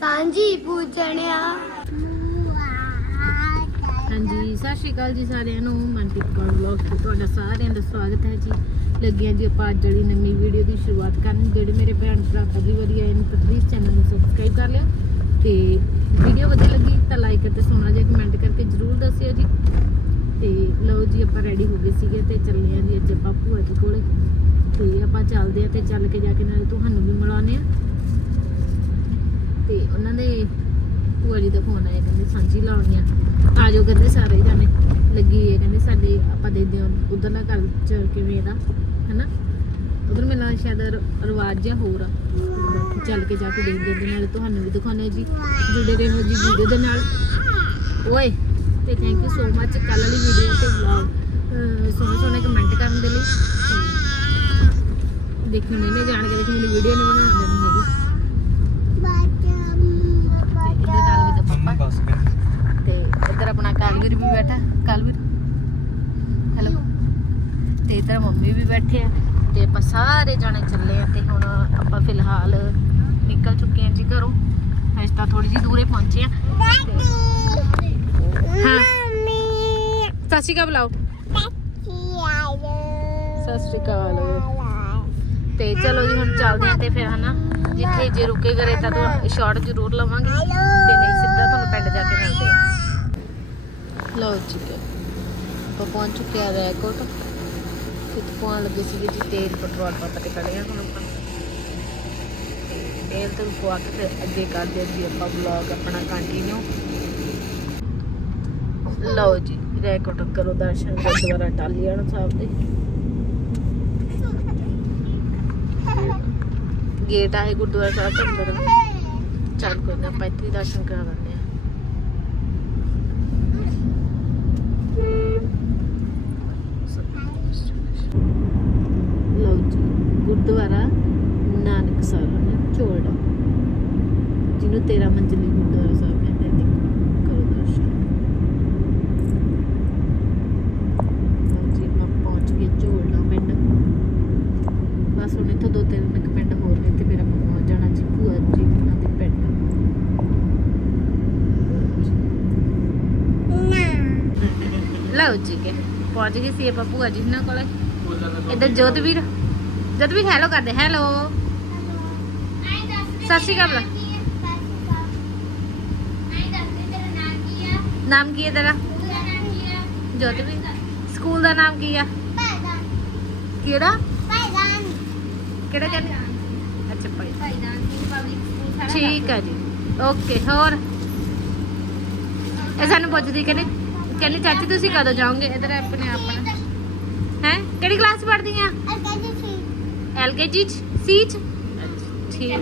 ਸਾਂਝੀ ਪੂਜਣਿਆ। ਹਾਂਜੀ, ਸਤਿ ਸ਼੍ਰੀ ਅਕਾਲ ਜੀ ਸਾਰਿਆਂ ਨੂੰ। ਮਨਪ੍ਰੀਤ ਕੌਰ ਵਲੌਗ ਤੇ ਤੁਹਾਡਾ ਸਾਰਿਆਂ ਦਾ ਸਵਾਗਤ ਹੈ ਜੀ। ਲੱਗਿਆ ਜੀ ਆਪਾਂ ਅੱਜ ਵਾਲੀ ਨਵੀਂ ਵੀਡੀਓ ਦੀ ਸ਼ੁਰੂਆਤ ਕਰਨ। ਜਿਹੜੇ ਮੇਰੇ ਭੈਣ ਭਰਾ ਪਹਿਲੀ ਵਾਰੀ ਆਏ ਨੇ ਤਾਂ ਪਲੀਜ਼ ਚੈਨਲ ਨੂੰ ਸਬਸਕ੍ਰਾਈਬ ਕਰ ਲਿਓ। ਤੇ ਵੀਡੀਓ ਵਧੀਆ ਲੱਗੀ ਤਾਂ ਲਾਈਕ ਅਤੇ ਸੋਹਣਾ ਜਿਹਾ ਕਮੈਂਟ ਕਰਕੇ ਜਰੂਰ ਦੱਸਿਓ ਜੀ। ਤੇ ਲਓ ਜੀ, ਆਪਾਂ ਰੈਡੀ ਹੋ ਗਏ ਸੀਗੇ ਤੇ ਚੱਲੇ ਆਂ ਜੀ ਅੱਜ ਆਪਾਂ ਭੂਆ ਜੀ ਕੋਲੇ। ਤੇ ਆਪਾਂ ਚੱਲਦੇ ਆ ਤੇ ਚੱਲ ਕੇ ਜਾ ਕੇ ਨਾਲੇ ਤੁਹਾਨੂੰ ਵੀ ਮਿਲਾਉਂਦੇ ਆ ਤੇ ਉਹਨਾਂ ਦੇ ਭੂਆ ਜੀ ਦਾ ਫੋਨ ਆਇਆ, ਕਹਿੰਦੇ ਸਾਂਝੀ ਲਾਉਣੀ ਆ। ਆ ਜਾਓ ਕਹਿੰਦੇ ਸਾਰੇ ਜਾਣੇ। ਲੱਗੀ ਹੈ ਕਹਿੰਦੇ ਸਾਡੇ ਆਪਾਂ ਦੇਖਦੇ ਹਾਂ ਉਧਰ ਦਾ ਕਲਚਰ ਕਿਵੇਂ ਦਾ ਹੈਨਾ? ਉਧਰ ਮੇਰਾ ਸ਼ਾਇਦ ਰਿਵਾਜ ਜਿਹਾ ਹੋਰ ਆ। ਚੱਲ ਕੇ ਜਾ ਕੇ ਦੇਖਦੇ ਹਾਂ ਤੇ ਤੁਹਾਨੂੰ ਵੀ ਦਿਖਾਉਂਦੇ ਜੀ। ਜੁੜੇ ਰਹੋ ਜੀ ਵੀਡੀਓ ਦੇ ਨਾਲ। ਓਏ, ਤੇ ਥੈਂਕ ਯੂ ਸੋ ਮੱਚ ਕੱਲ ਵਾਲੀ ਵੀਡੀਓ ਤੇ ਵਲੌਗ ਸੋਹਣੇ ਸੋਹਣੇ ਕਮੈਂਟ ਕਰਨ ਦੇ ਲਈ। ਤੇ ਦੇਖੋ ਮੈਨੇ ਜਾਣ ਕੇ ਦੇਖੋ, ਮੈਨੂੰ ਵੀਡੀਓ ਨਹੀਂ ਬਣਾਉਣ ਦੇਣੀ ਪਾਪਾ ਤੇ ਇੱਧਰ ਆਪਣਾ ਕਾਲਵੀਰ ਵੀ ਬੈਠਾ। ਕਾਲਵੀਰ? ਹੈਲੋ ਤੇ ਇੱਧਰ ਮੰਮੀ ਵੀ ਬੈਠੇ ਆ। ਤੇ ਆਪਾਂ ਸਾਰੇ ਜਾਣੇ ਚੱਲੇ ਆ ਤੇ ਹੁਣ ਆਪਾਂ ਫਿਲਹਾਲ ਨਿਕਲ ਚੁੱਕੇ ਆ ਜੀ ਘਰੋਂ। ਅਜੇ ਤਾਂ ਥੋੜੀ ਜਿਹੀ ਦੂਰੇ ਪਹੁੰਚੇ ਆ। ਤੇ ਹਾਂ। ਸਤਿ ਸ਼੍ਰੀ ਅਕਾਲ ਬੁਲਾਓ। ਸਤਿ ਸ਼੍ਰੀ ਅਕਾਲ। ਤੇ ਚਲੋ ਜੀ ਹੁਣ ਚੱਲਦੇ ਆ ਤੇ ਫਿਰ ਹਨਾ ਜਿੱਥੇ ਜੇ ਰੁਕੇ ਕਰੇ ਤਾਂ ਤੁਹਾਨੂੰ ਸ਼ਾਰਟ ਜ਼ਰੂਰ ਲਵਾਂਗੇ। ਤੇ ਨਹੀਂ ਪਿੰਡ ਜਾ ਕੇ ਮਿਲਦੇ ਆ। ਲਓ ਜੀ, ਆਪਾਂ ਪਹੁੰਚ ਚੁੱਕੇ ਆ ਰੈਕੋਟ। ਕਿਤੇ ਪਹੁੰਚ ਲੱਗੇ ਸੀਗੇ ਜੀ? ਤੇਲ, ਪੈਟਰੋਲ ਪੰਪ ਤੇ ਖੜੇ ਆ ਹੁਣ ਆਪਾਂ। ਤੇਲ ਤੋਂ ਪਵਾ ਕੇ ਫਿਰ ਅੱਗੇ ਕਰਦੇ ਆ ਜੀ ਆਪਾਂ ਵਲੌਗ ਆਪਣਾ ਕੰਟੀਨਿਊ ਲਓ ਜੀ, ਰੈਕੋਟ ਕਰੋ ਦਰਸ਼ਨ ਗੁਰਦੁਆਰਾ ਟਾਲੀਆਣਾ ਸਾਹਿਬ ਦੇ। ਗੇਟ ਆਏ ਗੁਰਦੁਆਰਾ ਸਾਹਿਬ ਦੇ ਅੰਦਰ। ਚੱਲ ਕੋਈ ਨਾ, ਆਪਾਂ ਇੱਥੇ ਦਰਸ਼ਨ ਕਰਾ ਦਿੰਦੇ ਗੁਰਦੁਆਰਾ ਨਾਨਕ ਚੋੜਾ ਜਿਹਨੂੰ 13 ਮੰਜ਼ਿਲੀ ਗੁਰਦੁਆਰਾ ਸਾਹਿਬ ਕਹਿੰਦੇ ਆ ਕਰੋ ਦਰਸ਼ਨ। ਜੀ, ਆਪਾਂ ਪਹੁੰਚ ਗਏ ਝੋਲਾ ਪਿੰਡ। ਬਸ ਹੁਣ ਇੱਥੋਂ ਦੋ ਤਿੰਨ ਕੁ ਪਿੰਡ ਹੋਰ ਨੇ, ਤੇ ਫਿਰ ਆਪਾਂ ਪਹੁੰਚ ਜਾਣਾ ਜੀ, ਭੂਆ ਜੀ ਉਹਨਾਂ ਦੇ ਪਿੰਡ। ਲਓ ਜੀ ਕੇ ਪਹੁੰਚ ਗਏ ਸੀ ਆਪਾਂ ਭੂਆ ਜੀ ਉਹਨਾਂ ਕੋਲੇ। ਇੱਧਰ ਜੋਤਵੀਰ ਜੋਤਵੀਰ ਹੈਲੋ ਕਰਦੇ ਹੈਲੋ ਸਤਿ ਸ਼੍ਰੀ ਅਕਾਲ ਨਾਮ ਕੀ ਹੈ ਤੇਰਾ? ਜੋਤਵੀਰ ਸਕੂਲ ਦਾ ਨਾਮ ਕੀ ਆ? ਕਿਹੜਾ? ਕਿਹੜਾ ਕਹਿੰਦੇ? ਅੱਛਾ, ਭਾਈ। ਠੀਕ ਆ ਜੀ। ਓਕੇ, ਹੋਰ? ਇਹ ਸਾਨੂੰ ਪੁੱਛਦੀ ਕਹਿੰਦੇ, ਕਹਿੰਦੀ, ਚਾਚੀ, ਤੁਸੀਂ ਕਦੋਂ ਜਾਓਗੇ? ਇਧਰ ਆਪਣੇ ਆਪਣਾ ਹੈ? ਕਿਹੜੀ ਕਲਾਸ ਪੜ੍ਹਦੀ ਆ? ਐਲਕੇਜੀ ਚ ਸੀ ਚ ਠੀਕ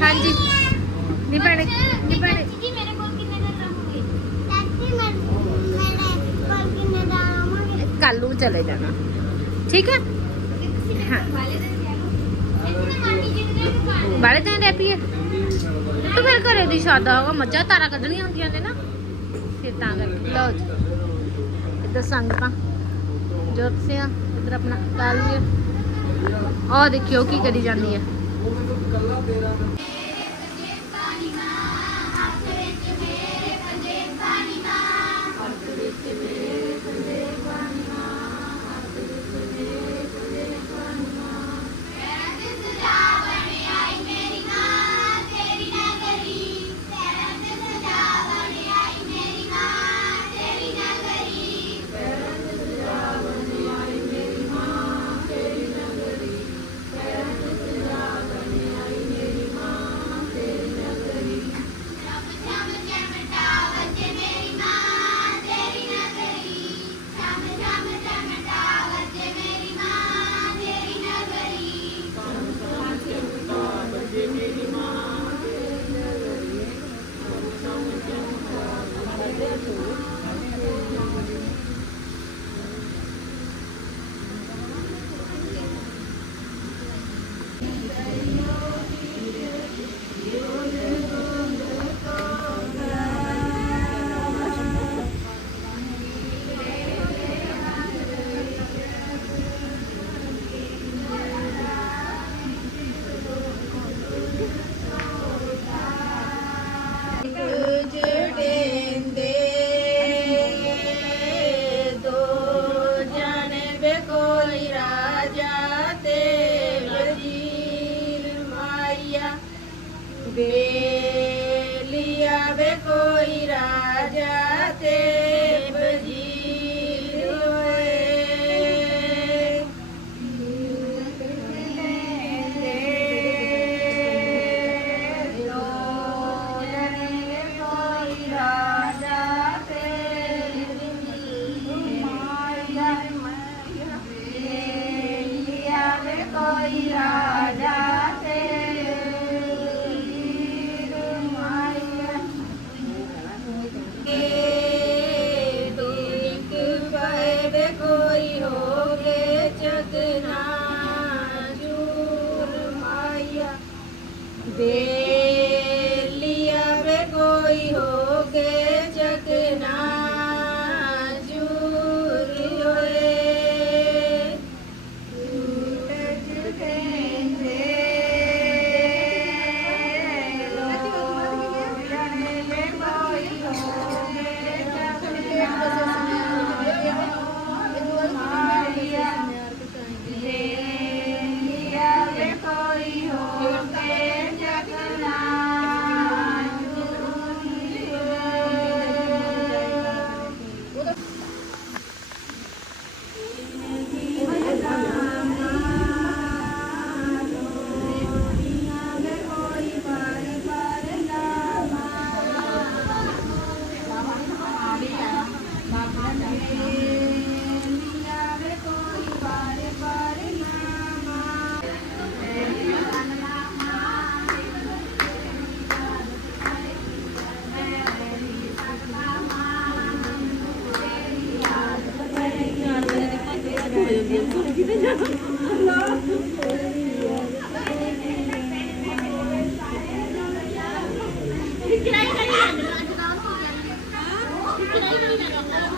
ਹਾਂਜੀ ਨਹੀਂ ਭੈਣੇ ਨਹੀਂ ਭੈਣੇ ਕੱਲ ਨੂੰ ਚਲੇ ਜਾਣਾ ਠੀਕ ਹੈ ਬਾਲੇ ਤਾਂ ਰਹਿ ਹੈ ਤੂੰ ਮੇਰੇ ਸਾਦਾ ਹੋਗਾ ਮੱਝਾਂ ਤਾਰਾ ਕੱਢਣੀਆਂ ਹੁੰਦੀਆਂ ਨੇ ਨਾ। ਫਿਰ ਤਾਂ ਕਰਕੇ। ਲਓ ਜੀ। ਇੱਧਰ ਸੰਗਤਾਂ, ਜੋਤ ਸਿਆ, ਇੱਧਰ ਆਪਣਾ ਕਾਲਵੀਰ ਆਹ ਦੇਖਿਓ ਕੀ ਕਰੀ ਜਾਂਦੀ ਹੈ।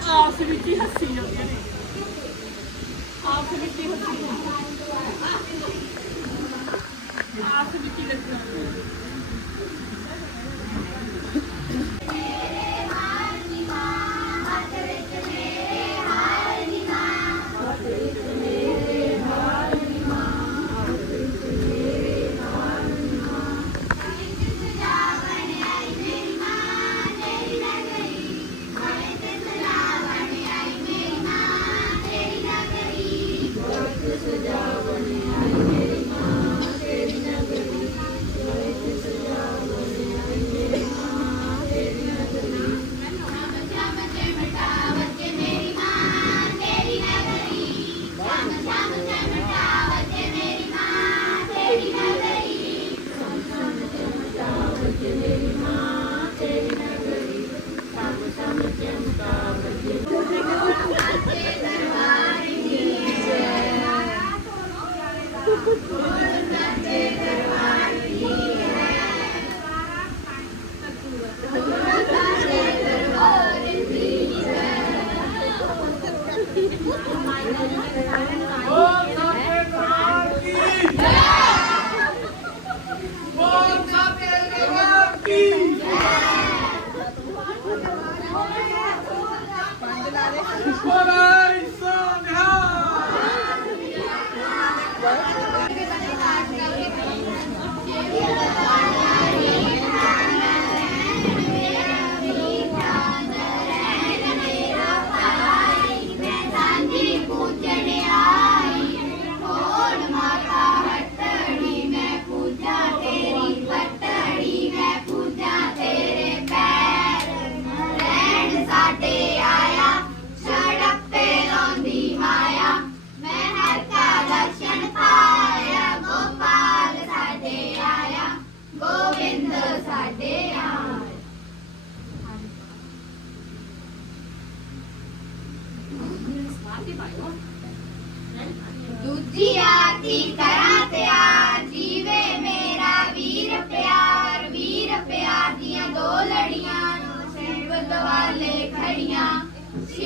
ਆਪਸ ਵਿੱਚ ਹੀ ਹੱਸੀ ਜਾਂਦੀਆਂ ਨੇ। ਆਪਸ ਵਿੱਚ ਹੀ ਹੱਸੀ ਆਪਸ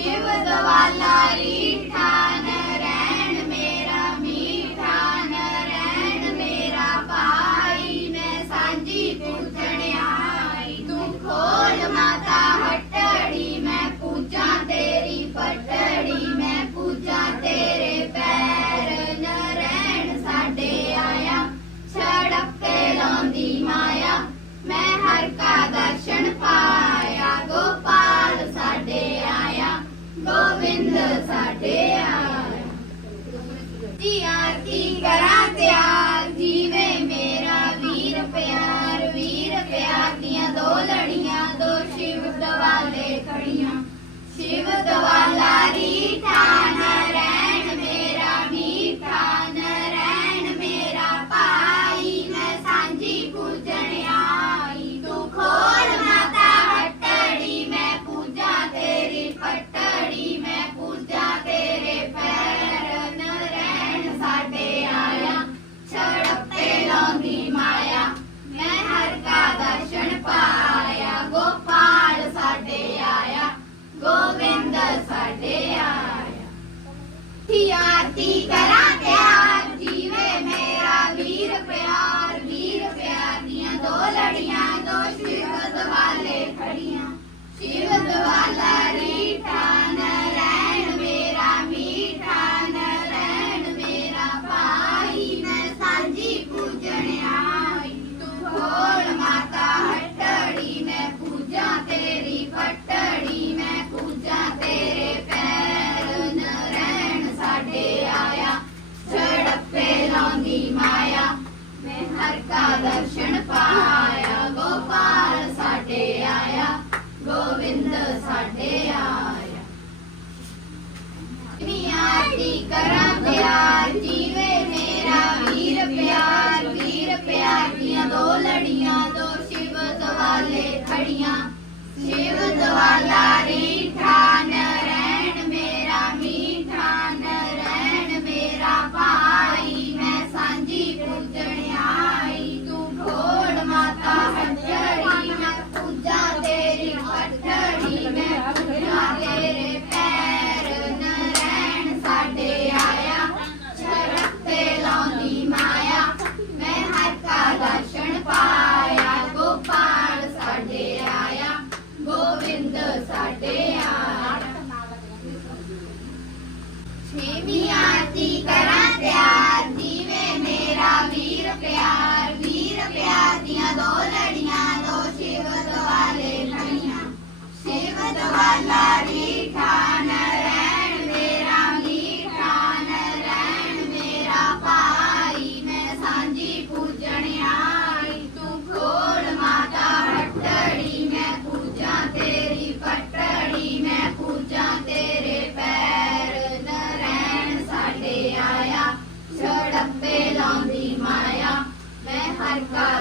ਸ਼ਿਵ ਦਵਾਲਾ ਰੀਠਾ ਨਰੈਣ ਮੇਰਾ ਮੀਠਾ ਨਰੈਣ ਮੇਰਾ ਭਾਈ ਮੈਂ ਸਾਂਝੀ ਪੂਜਣ ਆਈ ਤੂੰ ਖੋਲ ਮਾਤਾ ਹੱਟੜੀ ਮੈਂ ਪੂਜਾਂ ਤੇਰੀ ਪਟੜੀ ਮੈਂ ਪੂਜਾਂ ਤੇਰੇ ਪੈਰ ਨਰੈਣ ਸਾਡੇ ਆਇਆ ਛੜੱਪੇ ਲਾਉਂਦੀ ਮਾਇਆ ਮੈਂ ਹਰ ਕਾ ਦਰਸ਼ਨ ਪਾ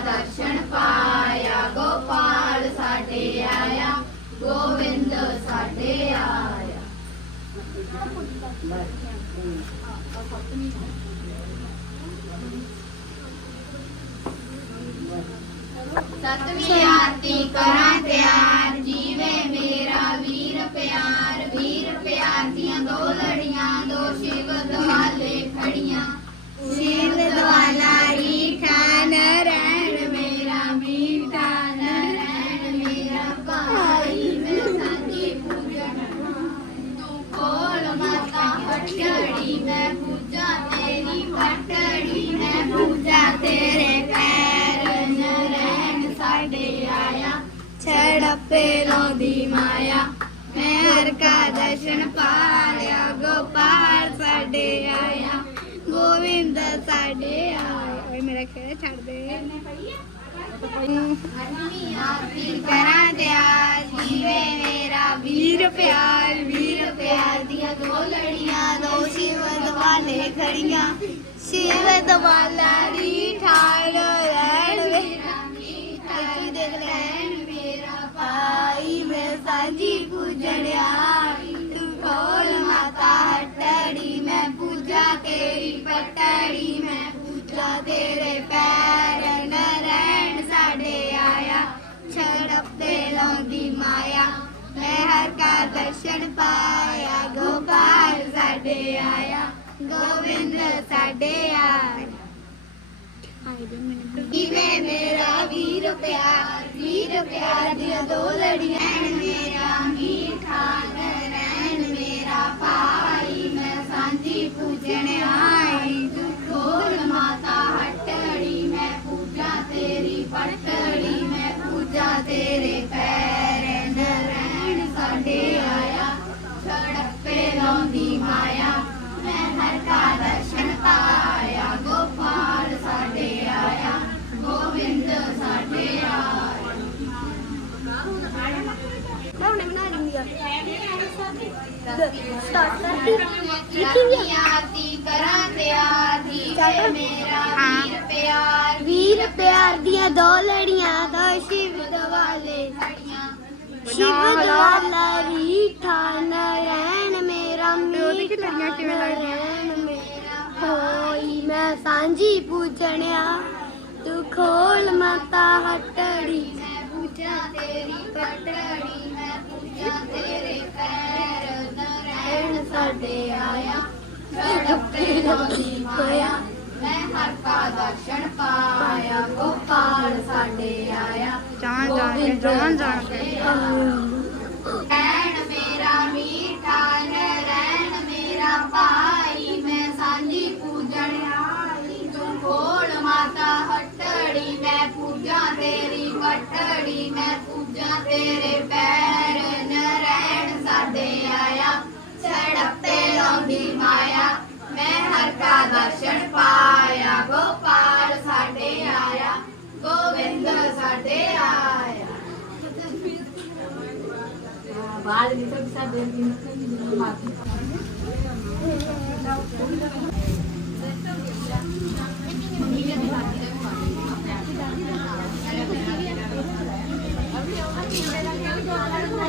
ਦਰਸ਼ਨ ਪਾਇਆ ਗੋਪਾਲ ਸਾਡੇ ਆਇਆ ਗੋਵਿੰਦ ਸਾਡੇ ਆਇਆ ਸਤਵੀਂ ਆਰਤੀ ਕਰਾਂ ਤਿਆਰ, ਜੀਵੇ ਮੇਰਾ ਵੀਰ ਪਿਆਰ ਵੀਰ ਪਿਆਰ ਦੀਆਂ ਦੋ ਲੜੀਆਂ, ਦੋ ਸ਼ਿਵ ਦਵਾਲੇ ਖੜੀਆਂ। ਸ਼ਿਵ ਦਵਾਲਾ ਹਰ ਕਾ ਦਰਸ਼ਨ ਪਾਇਆ ਗੋਪਾਲ ਸਾਡੇ ਆਇਆ, ਗੋਵਿੰਦ ਸਾਡੇ ਆਇਆ। ਓਏ ਮੇਰਾ ਖੇੜਾ ਛੱਡ ਦੇ। ਆਰਤੀ ਕਰਾਂ ਤਿਆਰ, ਜੀਵੇ ਮੇਰਾ ਵੀਰ ਪਿਆਰ ਵੀਰ ਪਿਆਰ ਦੀਆਂ ਦੋ ਲੜੀਆਂ, ਦੋ ਸ਼ਿਵ ਦਵਾਲੇ ਖੜੀਆਂ। ਸ਼ਿਵ ਦਵਾਲਾ ਦੀ ਰਹਿਣ ਮੇਰਾ ਪਟੜੀ ਮੈਂ ਪੂਜਾ ਤੇਰੇ ਪੈਰ ਨਰੈਣ ਸਾਡੇ ਆਇਆ। ਛੜਪੇ ਲਾਉਂਦੀ ਮਾਇਆ, ਮੈਂ ਹਰ ਕਾ ਦਰਸ਼ਨ ਪਾਇਆ। ਗੋਪਾਲ ਸਾਡੇ ਆਇਆ ਗੋਵਿੰਦ ਸਾਡੇ ਆਇਆ। ਕਿਵੇਂ ਮੇਰਾ ਵੀਰ ਪਿਆਰ ਵੀਰ ਪਿਆਰ ਦੀਆਂ ਦੋ ਲੜੀਆਂ ਮੇਰਾ। ਵੀਰ ਪਿਆਰ ਵੀਰ ਪਿਆਰ ਦੀਆਂ ਦੋ ਲੜੀਆਂ ਦੋ ਸ਼ਿਵ ਦਵਾਲੇ ਖੜੀਆਂ ਸ਼ਿਵ ਦਵਾਲਾ ਰੀਠਾ ਨਰੈਣ ਤੇ ਉਹਦੀ ਕਿਤੜੀਆਂ ਕਿਵੇਂ ਲੱਗਦੀਆਂ ਹੋਈ ਮੈਂ ਸਾਂਝੀ ਪੂਜਣਿਆ। ਤੂੰ ਖੋਲ ਮਾਤਾ ਹਟੜੀ ਮੈਂ ਪੂਜਾ ਤੇਰੀ ਪਟੜੀ ਮੈਂ ਪੂਜਾ ਤੇਰੇ ਪੈਰ ਦਰਣ ਸਾਡੇ ਆਇਆ। ਰੱਬੇ ਨਾਮੀ ਮਾਇਆ ਮੈਂ ਹਰ ਪਾ ਦਰਸ਼ਨ ਪਾਇਆ। ਗੋਪਾਲ ਸਾਡੇ ਆਇਆ। ਜਾਣ ਜਾਣ ਕੇ ਜਾਣ ਜਾਣ ਕੇ। ਤੇਰੇ ਪੈਰ ਨਰੈਣ ਸਾਡੇ ਆਇਆ। ਸੜਕ ਤੇ ਲਾਉਂਦੀ ਮਾਇਆ, ਮੈਂ ਹਰ ਕਾ ਦਰਸ਼ਨ ਪਾਇਆ। ਗੋਪਾਲ ਸਾਡੇ ਆਇਆ ਗੋਵਿੰਦ ਸਾਡੇ ਆਇਆ। ਬਾਦ ਨਿਕਲ ਸਾਡੇ ਦਿਨ ਮਾਤੀ Thank you.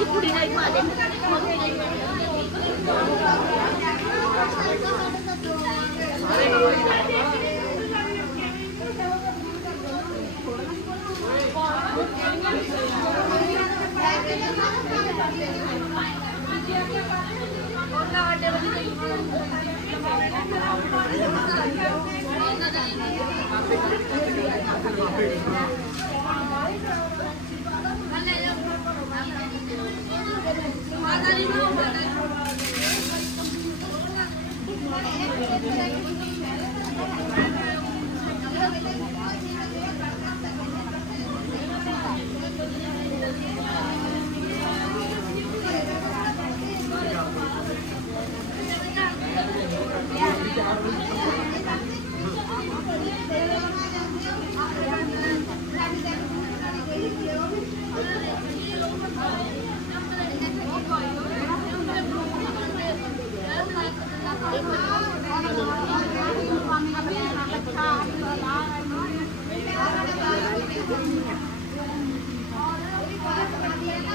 ਮੇਰੀ ਕੁੜੀ ਨਾਲ ਹੀ ਪਾ ਦੇ Thank you. Thank you.